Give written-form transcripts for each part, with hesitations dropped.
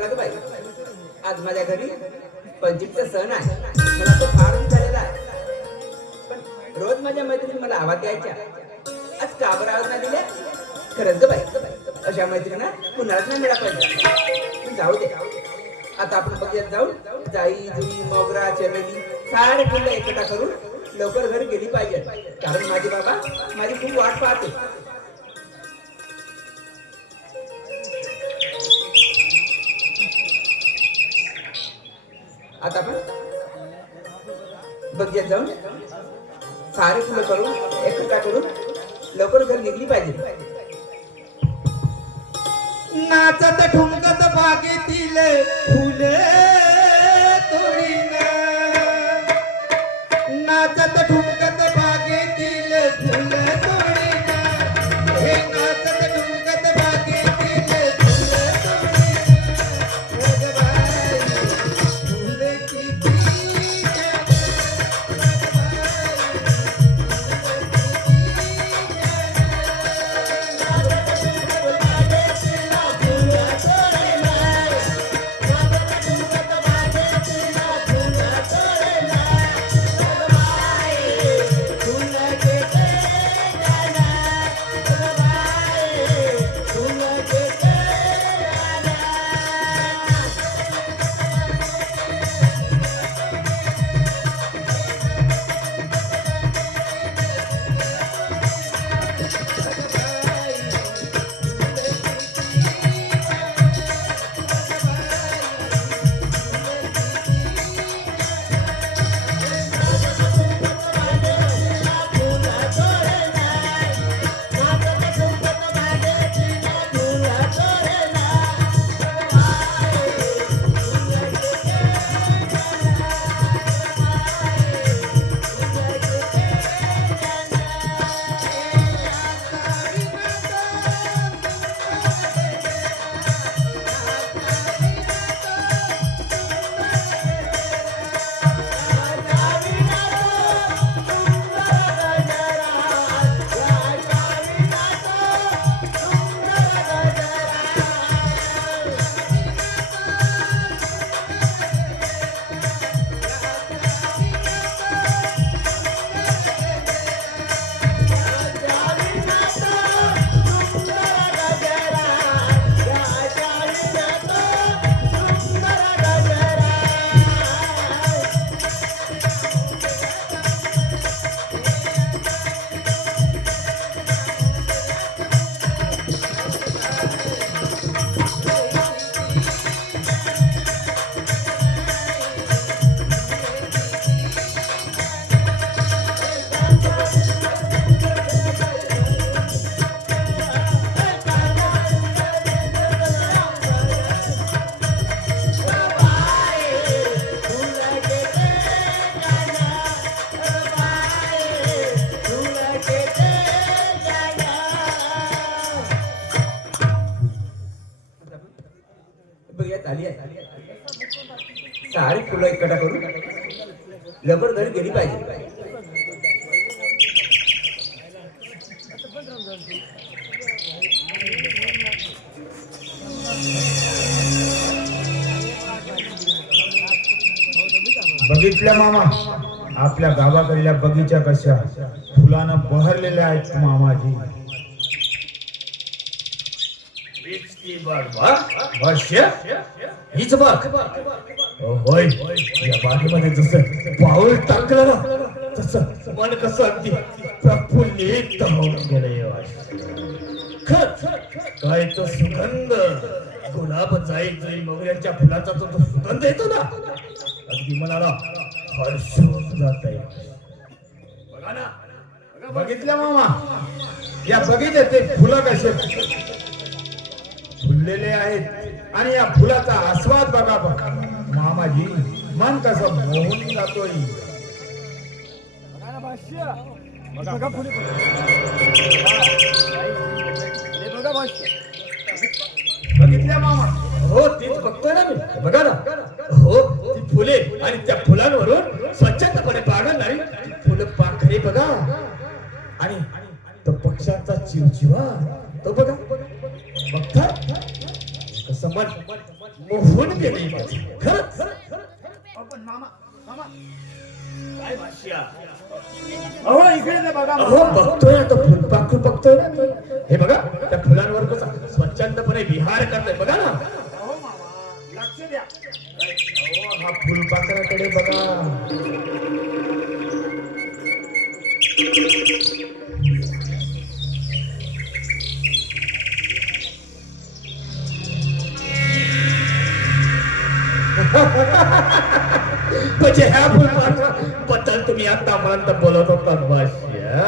बघा ना बाई, आज माझ्या घरी पंचमीचा सण आहे. मला तो फार झालेला आहे. पण रोज माझ्या मैत्रिणी मला आवाज द्यायच्या. आज का बरं आवाज नाही दिल्या? खरंच बाई, अशा मैत्रिणींना पुन्हाच नाही मिळा पाहिजे. जाऊ दे, आता आपण बघितलं जाऊन जाई जुई मोगरा चमेली सारे फुलं एकटा करून लवकर घरी गेली पाहिजे. कारण माझे बाबा माझी खूप वाट पाहते. आता आपण बघितलं जाऊन सारे फुलं करून एकटा करून लवकर घरी निघली पाहिजे. नाचत ठुमकत बागेतील फुले तोडीन, नाचत ठुमकत बागेतील फुले तोडीन, हे नाचत ठुमकत बागेतील फुले तोडीन. रगबाई फुले किती सारी फुलं एकटा करून लवकर घरी गेली पाहिजे. बघितल्या मामा, आपल्या गावाकडल्या बगीच्या कशा फुलानं बहरलेल्या आहेत मामाजी. हीच बाग होय. या बागेमध्ये जसं पाऊल टाकलं ना तसं मन कसं अगदी प्रफुल्लित होऊन गेलं. काय तो सुगंध, गुलाब जाई मोगऱ्याच्या फुलाचा तो सुगंध येतो ना, अगदी मनाला हर्षून जात आहे. बघा ना, बघितलं मामा, या बगीच्यात ते फुलं कसे फुललेले आहेत आणि या फुलाचा आस्वाद बघा बघा मामाजी, मन कसं मोहून जातोय. बघितल्या मामा? हो, तीच बघतोय ना मी. बघा ना, हो ती फुले आणि त्या फुलांवरून स्वच्छंदपणे पागणारी फुलं पाखरे बघा. आणि तो पक्ष्यांचा चिवचिवा तो बघा. बघता कसं मन मोहून गेली खरंच. पण मामा मामा काय भाष्या? अहो इकडे ते बघा अहो बघतोय आता फुलपाखरू बघतोय ना मी. हे बघा त्या फुलांवर कसा स्वच्छंदपणे विहार करतोय बघा ना. अहो मामा लक्ष द्या. अहो, हा फुलपाखराकडे बघा. म्हणजे ह्या फुलपाखराबद्दल तुम्ही आतापर्यंत बोलत होता भाष्या.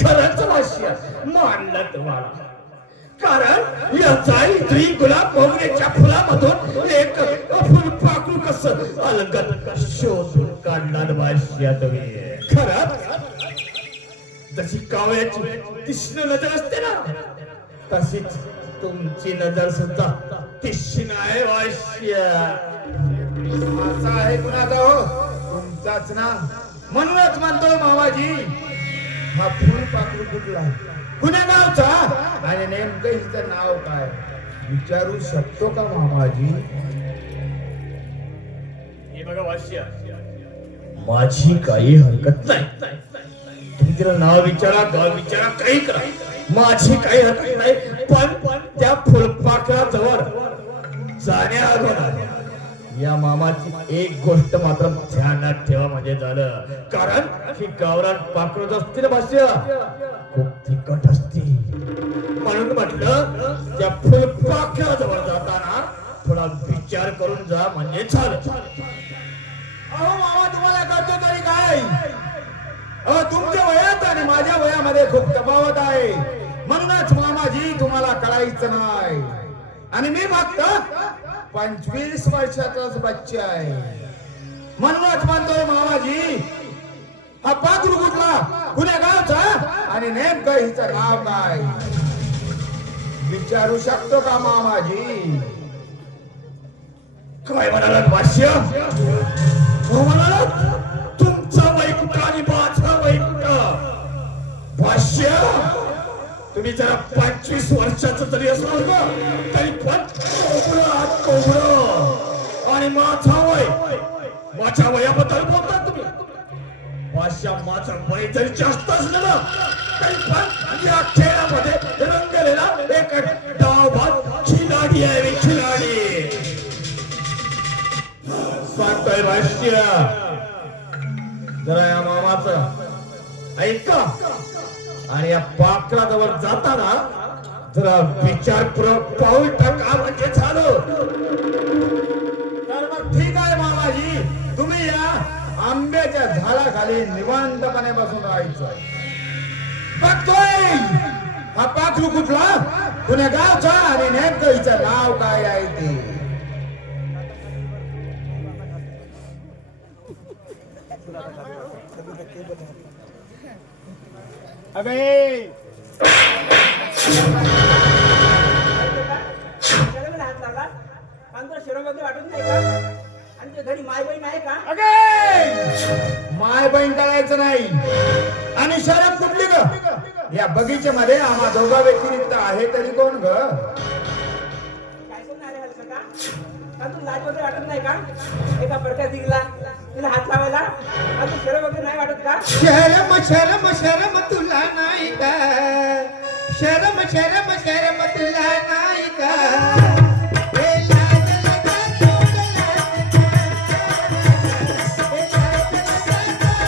खरंच भाष्या मानलं तुम्हाला. कारण या जाई गुलाब मोगऱ्याच्या फुलामधून एक फुलपाखरू कसं अलगद शोधून काढणार भाष्या तुम्ही. खरंच जशी कावळ्याची तीक्ष्ण नजर असते ना तशीच तुमची नजर सुद्धा तीक्ष्ण आहे भाष्या. असा आहे कुणाचा हो तुमचाच ना. म्हणूनच म्हणतोय मामाजी हा फुलपाखरू कुठला कुण्या गावचा आणि नेमकं हिचं नाव काय विचारू शकतो का मामाजी? हे बघा भाष्या माझी काही हरकत नाही. तुम्ही तिला नाव विचारा गाव विचारा काही करा माझी काही हरकत नाही. पण त्या फुलपाखराजवळ जाण्या अगोदर या मामाची एक गोष्ट मात्र ध्यानात ठेवा म्हणजे झालं. कारण ही गावरान पाखरूच असते ना भाष्य खूप तिखट असते. म्हणून म्हटलं त्या फुलपाखराजवळ जाताना थोडा विचार करून जा म्हणजे झालं. अहो मामा तुम्हाला करतो तरी काय? अहो तुमच्या वयात आणि माझ्या वयामध्ये खूप तफावत आहे. म्हणूनच मामाजी तुम्हाला कळायचं नाही. आणि मी फक्त 25 वर्षाचाच बच्चा आहे. म्हणूनच म्हणतोय मामाजी हा पाखरू कुठला कुण्या गावचा आणि नेमकं हिचं नाव काय विचारू शकतो का मामाजी? काय म्हणालात भाष्य? हो म्हणालात तुमचा वैकुंठ आणि माझा वैकुंठ. भाष्य तुम्ही जरा 25 वर्षाचं जरी असणार का तरी पण कोबडं आणि माझा वय माझ्या वयाबद्दल बोलतात तुम्ही. भाष्य माझं वय जरी जास्त असलं ना तरी पण या खेळामध्ये रंगलेला एक डावबाज खिलाडी आहे मी, खिलाडी. सांगतोय भाष्य जरा या मामाचं ऐका आणि या पाखराजवळ जाताना जरा विचारपूर्वक पाऊल टाका म्हणजे झालं. तर मग ठीक आहे मामाजी तुम्ही या आंब्याच्या झाडाखाली निवांतपणे बसून राहायचं. बघतोय हा पाखरू कुठला कुण्या गावचा आणि नेमकं हिचं नाव काय आहे ते. अबे त्याला हात लावला आणि तुला शरममध्ये वाटत नाही का? आणि तुझ्या घरी माय बहीण आहे का? अगे माय बहीण करायचं नाही. आणि शरम कुठली ग? या बगीच्यामध्ये आम्हा दोघा व्यतिरिक्त आहे तरी कोण ग? काय सांगणार आहे हलकं का? का तुला लाज वगैरे वाटत नाही का? एका परक्या दिगला तिला हात लावायला आणि शरम वगैरे नाही वाटत का? शरम शरम शरम तुला नाही का? शरम शरम शरम तुला नाही का? हे लाज लगा तोड लाज ना. हे लाज लगा तोड लाज ना.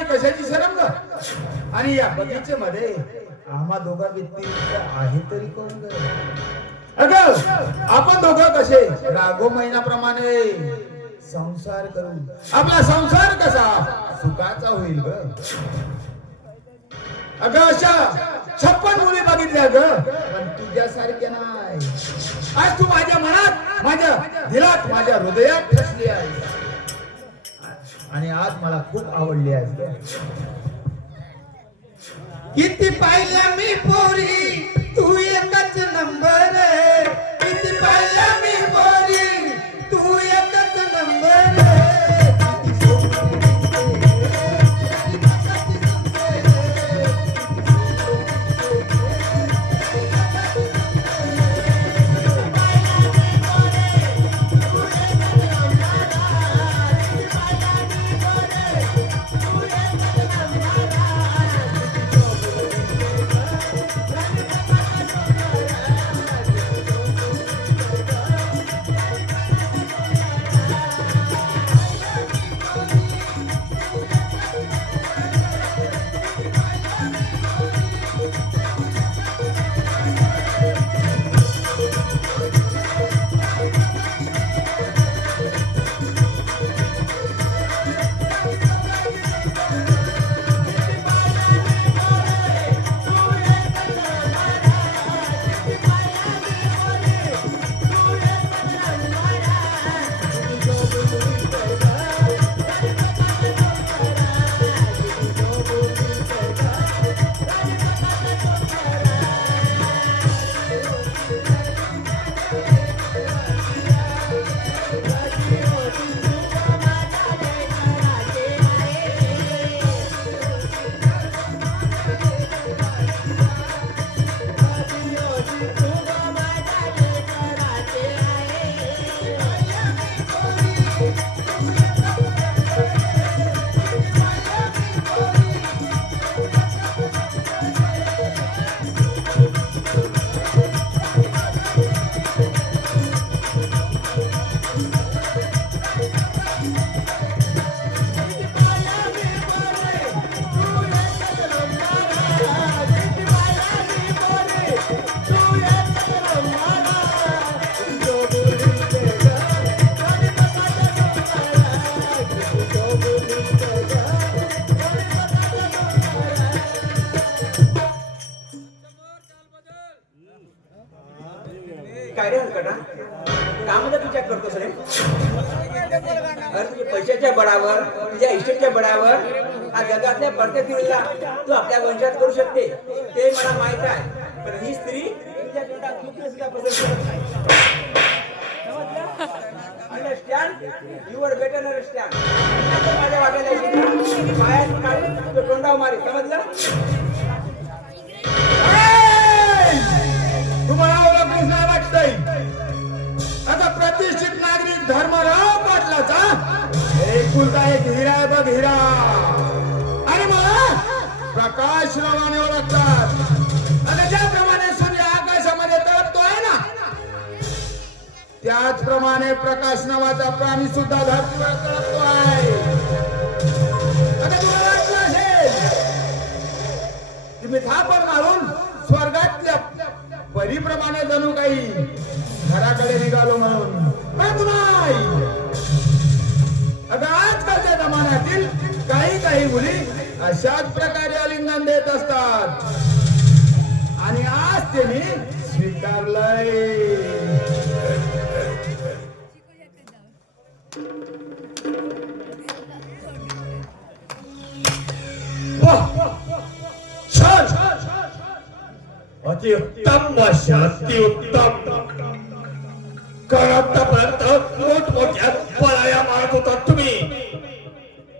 आणि कशाची शरम ग? आणि या बगीचेमध्ये आम्हा दोघा व्यक्ती आहे तरी कोण ग? अगं आपण दोघं कसे रागो महिन्याप्रमाणे संसार करू, आपला संसार कसा सुखाचा होईल ग? अगं अशा 56 मुली बघितल्या ग, पण तुझ्यासारख्या नाही. आज तू माझ्या मनात, माझ्या दिलात, माझ्या हृदयात ठसली आहे आणि आज मला खूप आवडली आहे. किती पाहिल्या मी पोरी तू एकच नंबर, किती पाहिल्या मी पोरी तू एकच नंबर. काय रे हलकटा, कामाचा विचार करतोस रे? अरे तुझ्या पैशाच्या बळावर, तुझ्या इष्टेच्या बळावर हा जगातल्या प्रत्येक स्त्रीला तू आपल्या वंशात करू शकते, ते मला माहित आहे. पण ही स्त्री तुझ्या तोंडात थुंकणं सुद्धा पसंत करत नाही. अंडरस्टँड? Your better understand. माझ्या वाट्याला येशील, बाहेर काढून तुझं तोंडावर मारे, समजलं? तुम्हाला ओळखलीच नाही वाटतंय. आता प्रतिष्ठित नागरिक धर्मराव पाटलाचा एकुलता एक हिरा आहे बघ, हिरा. आणि मला प्रकाश रावाने ओळखतात. आणि ज्याप्रमाणे सूर्य आकाशामध्ये तळपतोय ना, त्याचप्रमाणे प्रकाश नावाचा प्राणी सुद्धा धरतीवर तळपतोय. आता तुम्हाला वाटलं असेल की मी थापड मारून स्वर्गातल्या परीप्रमाणे जणू काही घराकडे निघालो म्हणून, परंतु नाही. आता आजकालच्या जमान्यातील काही मुली अशाच प्रकारे आलिंगन देत असतात आणि आज त्यांनी स्वीकारलंय. अतिउत्तम भाषा, अतिउत्तम. कारण आतापर्यंत मोठमोठ्या पळाया मारत होतात तुम्ही.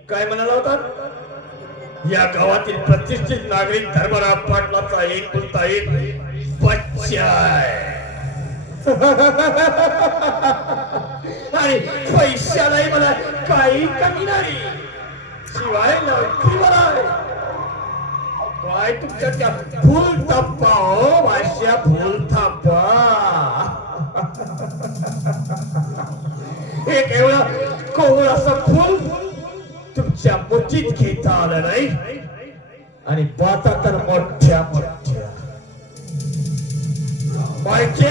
काय म्हणाला होतात? या गावातील प्रतिष्ठित नागरिक धर्मराव पाटलाचा एकुलता एक बच्चा आहे. आणि पैशालाही मला काही कमी नाही, शिवाय नक्की मला काय तुमच्या त्या फुल थप्पा हो भाष्या, फुल थप्पा. एक एवढं कोवळ असं फुल तुमच्या मुठीत घेता आलं नाही आणि बाता तर मोठ्या मोठ्या माहिती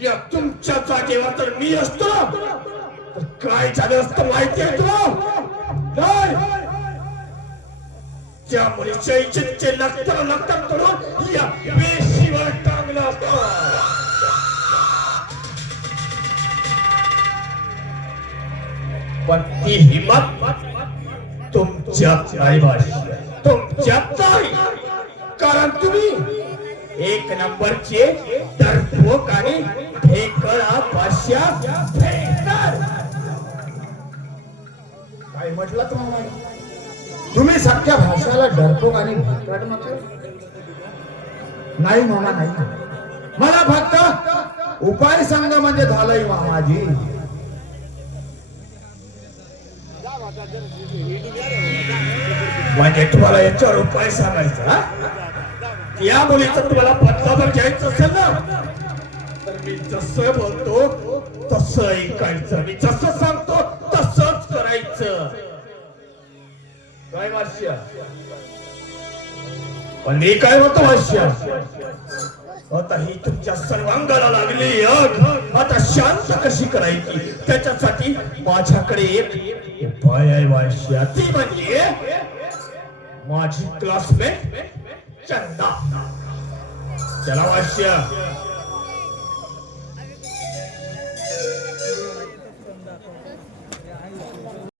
या तुमच्या जागेवर तर मी असतो तर काय झालं असतं माहिती आहे तुला नाही त्या मुलीच्या इच्छेचे लक्तर करून या पेशीवर टांगलं असतं पण ती हिंमत तुमच्यात नाही भाषा तुमच्यात नाही कारण तुम्ही एक नंबरचे डरपोक आणि ढेकळा भाषा काय म्हटलं तुम्ही सख्या भाषाला डरपोक आणि भिकार म्हटलं नाही मामा नाही मला फक्त उपाय सांगा म्हणजे झालंय मामाजी म्हणजे तुम्हाला याच्यावर उपाय सांगायचा या मुलीचं तुम्हाला बदलावर घ्यायचं असेल ना तर मी जसं बोलतो तसं ऐकायचं मी जसं सांगतो तसंच करायचं काय भाष्य पण मी काय म्हणतो भाष्य आता ही तुमच्या सर्वांगाला लागली आग आता शांत कशी करायची त्याच्यासाठी माझ्याकडे एक उपाय आहे भाष्य ती म्हणजे माझी क्लासमेट चंदा चला भाष्य